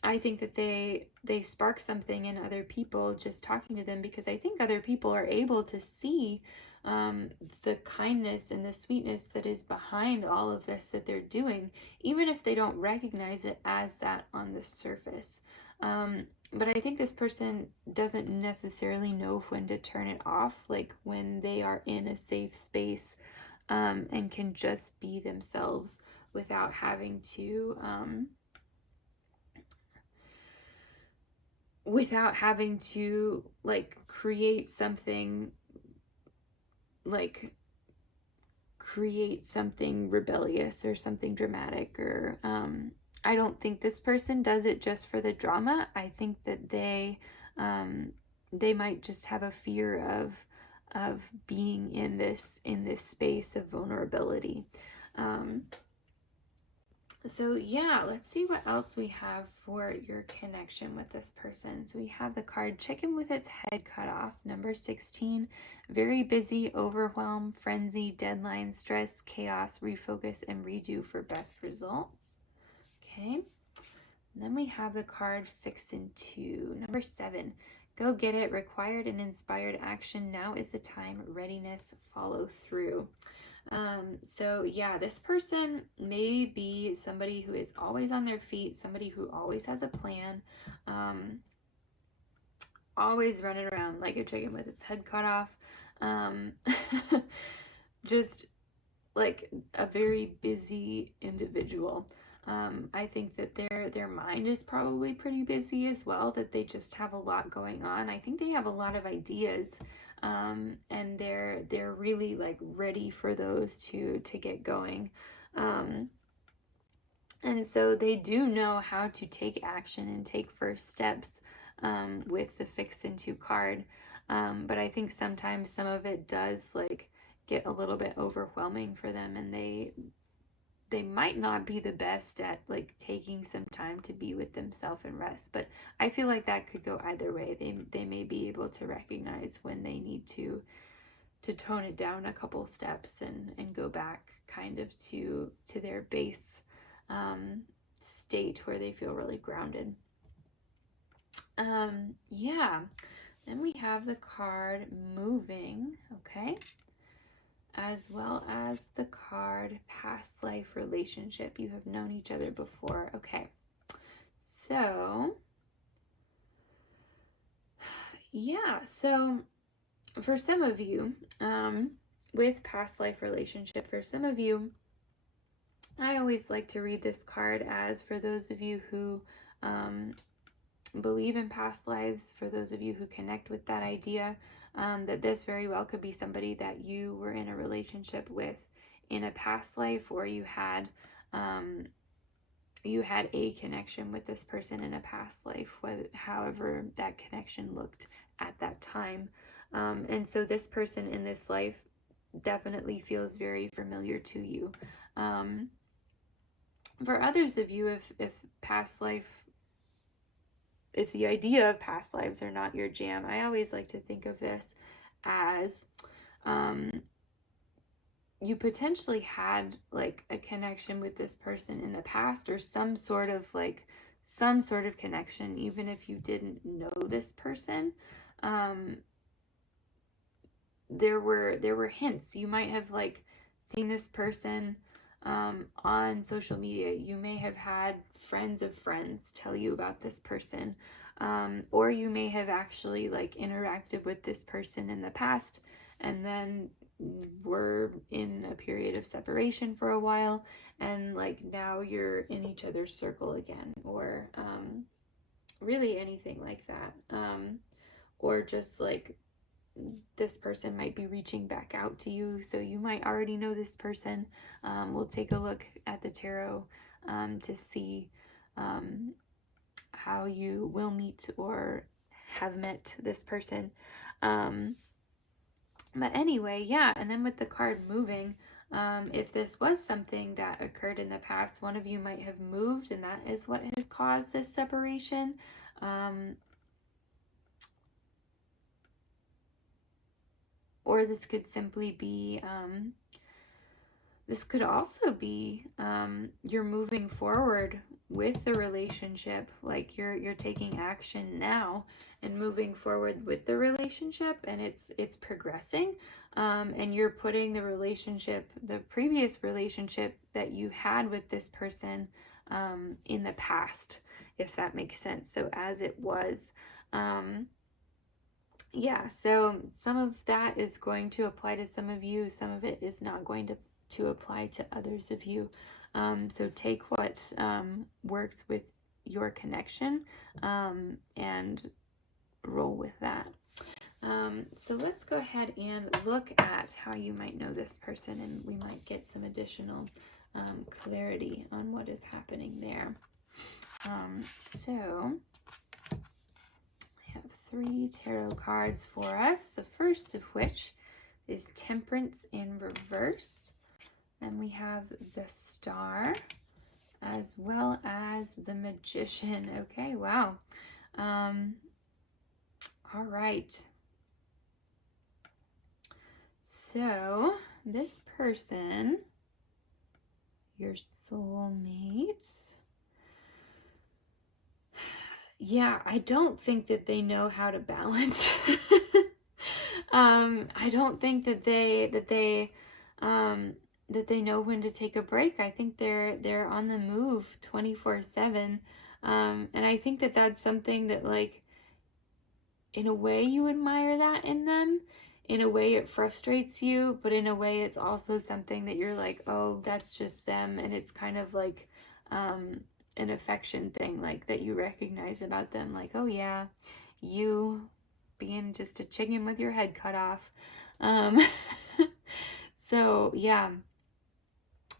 I think that they spark something in other people just talking to them, because I think other people are able to see the kindness and the sweetness that is behind all of this that they're doing, even if they don't recognize it as that on the surface. But I think this person doesn't necessarily know when to turn it off, like when they are in a safe space, and can just be themselves without having to like like create something rebellious or something dramatic, or I don't think this person does it just for the drama. I think that they might just have a fear of being in this space of vulnerability. um, So yeah, let's see what else we have for your connection with this person. So we have the card Chicken with its head cut off, number 16. Very busy, overwhelm, frenzy, deadline, stress, chaos, refocus, and redo for best results. Okay. And then we have the card Fixin' 2, number 7. Go get it, required and inspired action. Now is the time, readiness, follow through. So yeah, this person may be somebody who is always on their feet, somebody who always has a plan, always running around like a chicken with its head cut off. Um, just like a very busy individual. I think that their mind is probably pretty busy as well, that they just have a lot going on. I think they have a lot of ideas, and they're really like ready for those to get going. And so they do know how to take action and take first steps, with the Fixin' 2 card. But I think sometimes some of it does like get a little bit overwhelming for them, and they might not be the best at like taking some time to be with themselves and rest. But I feel like that could go either way. They may be able to recognize when they need to tone it down a couple steps and go back kind of to their base state where they feel really grounded. Yeah. Then we have the card Moving, okay, as well as the card Past Life Relationship. You have known each other before. Okay. So, yeah. So, for some of you, with Past Life Relationship, for some of you, I always like to read this card as for those of you who believe in past lives, for those of you who connect with that idea, that this very well could be somebody that you were in a relationship with in a past life, or you had a connection with this person in a past life, however that connection looked at that time. And so this person in this life definitely feels very familiar to you. For others of you, if past life, if the idea of past lives are not your jam, I always like to think of this as you potentially had like a connection with this person in the past, or some sort of connection, even if you didn't know this person. There were hints. You might have like seen this person on social media. You may have had friends of friends tell you about this person, or you may have actually like interacted with this person in the past, and then were in a period of separation for a while, and like now you're in each other's circle again, or really anything like that, or just like this person might be reaching back out to you, so you might already know this person. We'll take a look at the tarot to see how you will meet or have met this person. But anyway, yeah, and then with the card moving, if this was something that occurred in the past, one of you might have moved, and that is what has caused this separation. Or this could simply be, this could also be you're moving forward with the relationship, like you're taking action now and moving forward with the relationship, and it's progressing, and you're putting the relationship, the previous relationship that you had with this person, in the past, if that makes sense. So as it was. Yeah, so some of that is going to apply to some of you, some of it is not going to apply to others of you. So take what works with your connection, and roll with that. So let's go ahead and look at how you might know this person, and we might get some additional clarity on what is happening there. So have 3 tarot cards for us, the first of which is Temperance in reverse. Then we have the Star, as well as the Magician. Okay, wow. All right. So this person, your soulmate, yeah, I don't think that they know how to balance. I don't think that they know when to take a break. I think they're on the move 24/7, and I think that that's something that, like, in a way you admire that in them. In a way it frustrates you, but in a way it's also something that you're like, oh, that's just them, and it's kind of like an affection thing, like, that you recognize about them, like, oh yeah, you being just a chicken with your head cut off. So yeah,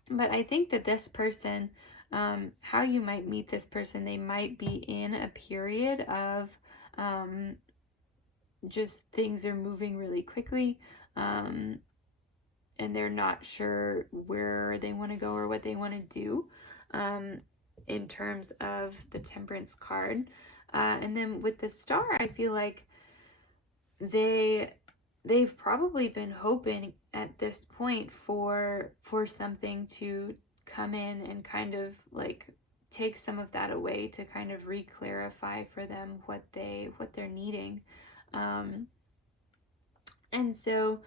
but I think that this person, how you might meet this person, they might be in a period of just things are moving really quickly, and they're not sure where they want to go or what they want to do, in terms of the Temperance card. And then with the Star, I feel like they've probably been hoping at this point for something to come in and kind of like take some of that away, to kind of re-clarify for them what they're needing. And so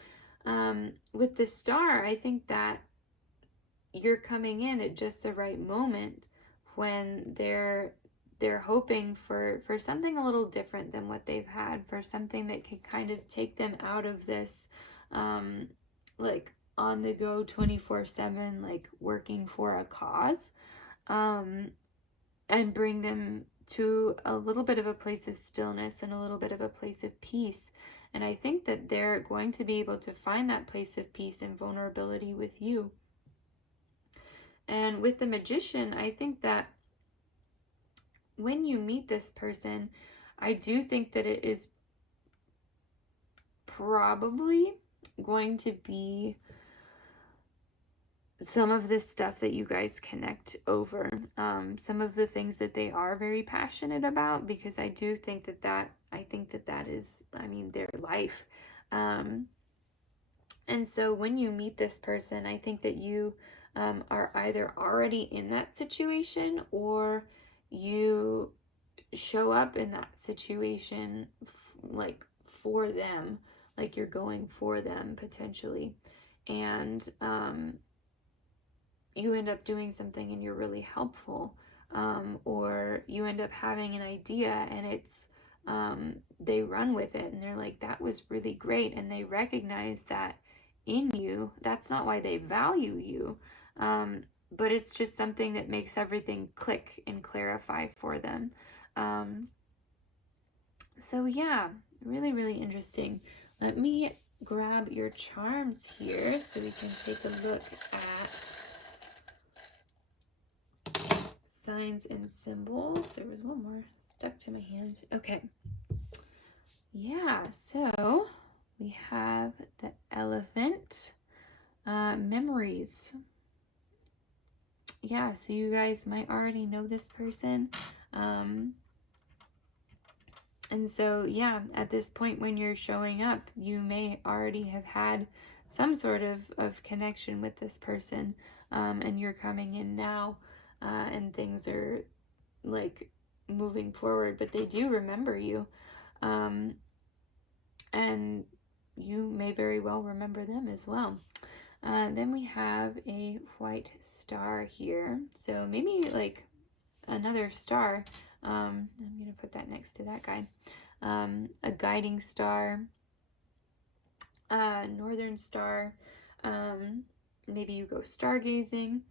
with the Star, I think that you're coming in at just the right moment, when they're hoping for something a little different than what they've had, for something that could kind of take them out of this like on the go 24/7, like working for a cause, and bring them to a little bit of a place of stillness and a little bit of a place of peace. And I think that they're going to be able to find that place of peace and vulnerability with you. And with the Magician, I think that when you meet this person, I do think that it is probably going to be some of this stuff that you guys connect over, some of the things that they are very passionate about, because I do think that I think that is, I mean, their life. And so when you meet this person, I think that you are either already in that situation, or you show up in that situation like for them, like you're going for them potentially. And you end up doing something and you're really helpful, or you end up having an idea and it's they run with it and they're like, that was really great, and they recognize that in you. That's not why they value you, but it's just something that makes everything click and clarify for them. So yeah, really, really interesting. Let me grab your charms here so we can take a look at signs and symbols. There was one more stuck to my hand. Okay. Yeah, so we have the elephant, memories. Yeah, so you guys might already know this person. And so, yeah, at this point when you're showing up, you may already have had some sort of connection with this person, and you're coming in now, and things are like moving forward, but they do remember you, and you may very well remember them as well. Then we have a white star here, so maybe like another star. I'm gonna put that next to that guy. A guiding star, northern star. Maybe you go stargazing.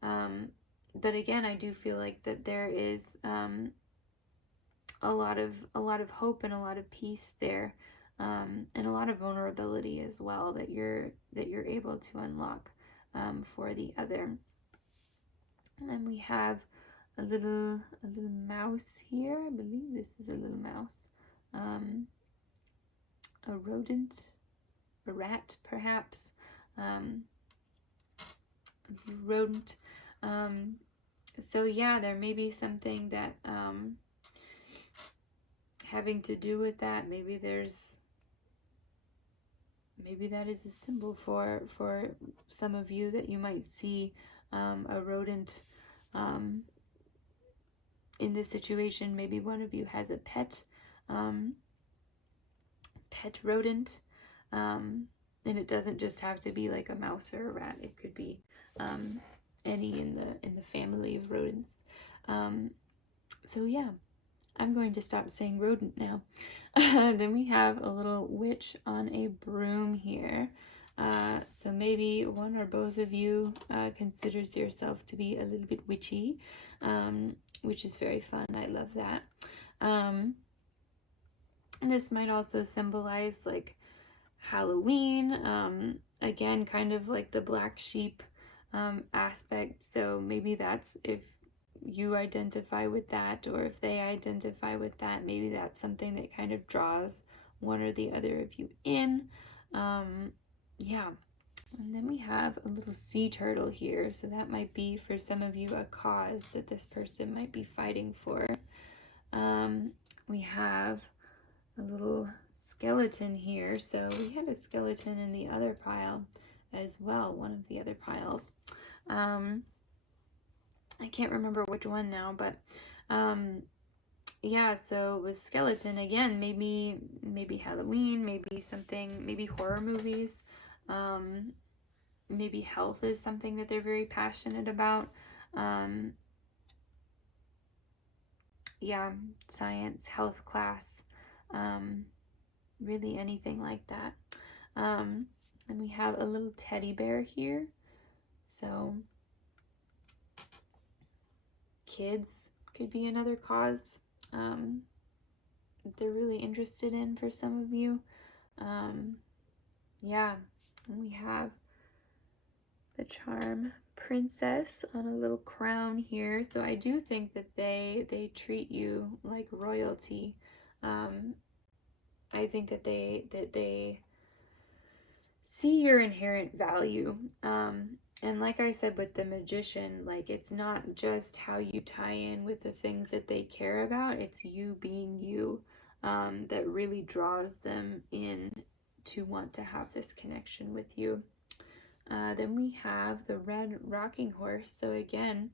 But again, I do feel like that there is a lot of hope and a lot of peace there, and a lot of vulnerability as well that you're able to unlock for the other. And then we have a little mouse here. I believe this is a little mouse. A rodent, a rat perhaps. Rodent. So yeah, there may be something that having to do with that. Maybe that is a symbol for some of you, that you might see a rodent in this situation. Maybe one of you has a pet rodent, and it doesn't just have to be like a mouse or a rat. It could be any in the family of rodents. So yeah, I'm going to stop saying rodent now. Then we have a little witch on a broom here. So maybe one or both of you considers yourself to be a little bit witchy, which is very fun. I love that. And this might also symbolize like Halloween. Again, kind of like the black sheep aspect. So maybe that's, if you identify with that, or if they identify with that, maybe that's something that kind of draws one or the other of you in. Yeah. And then we have a little sea turtle here. So that might be, for some of you, a cause that this person might be fighting for. We have a little skeleton here. So we had a skeleton in the other pile as well, one of the other piles. I can't remember which one now, but yeah, so with skeleton, again, maybe Halloween, maybe something, maybe horror movies, maybe health is something that they're very passionate about. Yeah, science, health class, really anything like that. And we have a little teddy bear here. So kids could be another cause they're really interested in for some of you. Yeah, and we have the charm princess on a little crown here. So I do think that they treat you like royalty. I think that they see your inherent value. And like I said with the magician, like it's not just how you tie in with the things that they care about, it's you being you, that really draws them in to want to have this connection with you. Then we have the red rocking horse. So again,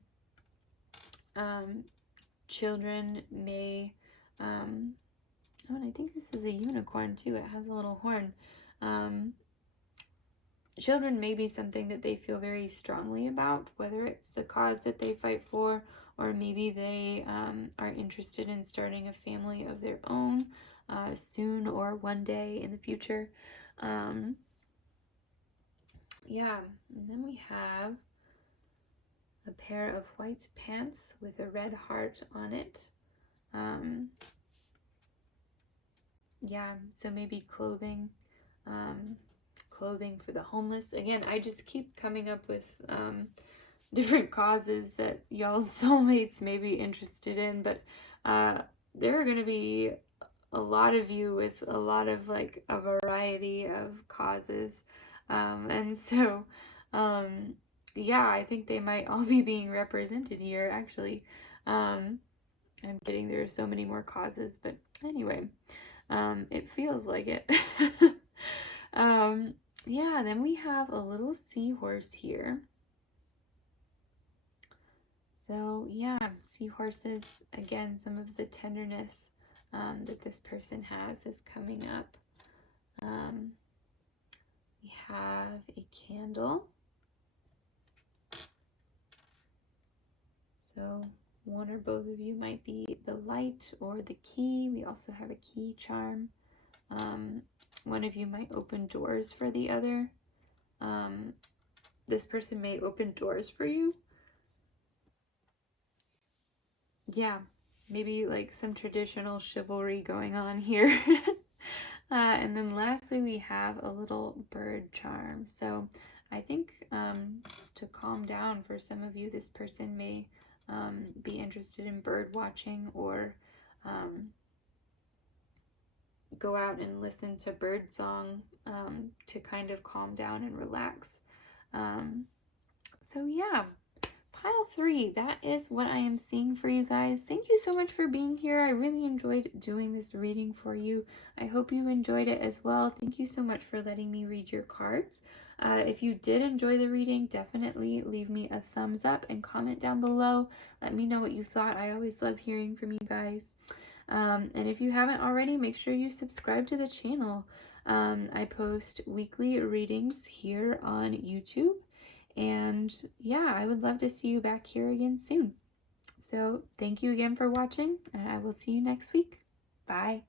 children may, oh, and I think this is a unicorn too. It has a little horn. Children may be something that they feel very strongly about, whether it's the cause that they fight for, or maybe they are interested in starting a family of their own soon or one day in the future. Yeah, and then we have a pair of white pants with a red heart on it. Yeah, so maybe clothing. Clothing for the homeless. Again, I just keep coming up with different causes that y'all's soulmates may be interested in, but there are going to be a lot of you with a lot of like a variety of causes, and so yeah, I think they might all be being represented here actually. I'm kidding, there are so many more causes, but anyway, it feels like it. Yeah, then we have a little seahorse here. So yeah, seahorses, again, some of the tenderness that this person has is coming up. We have a candle. So one or both of you might be the light or the key. We also have a key charm. One of you might open doors for the other. This person may open doors for you. Yeah, maybe like some traditional chivalry going on here. And then lastly, we have a little bird charm. So I think to calm down for some of you, this person may be interested in bird watching, or go out and listen to bird song to kind of calm down and relax. So yeah, pile 3, that is what I am seeing for you guys. Thank you so much for being here. I really enjoyed doing this reading for you. I hope you enjoyed it as well. Thank you so much for letting me read your cards. If you did enjoy the reading, definitely leave me a thumbs up and comment down below. Let me know what you thought. I always love hearing from you guys. And if you haven't already, make sure you subscribe to the channel. I post weekly readings here on YouTube. And yeah, I would love to see you back here again soon. So thank you again for watching, and I will see you next week. Bye.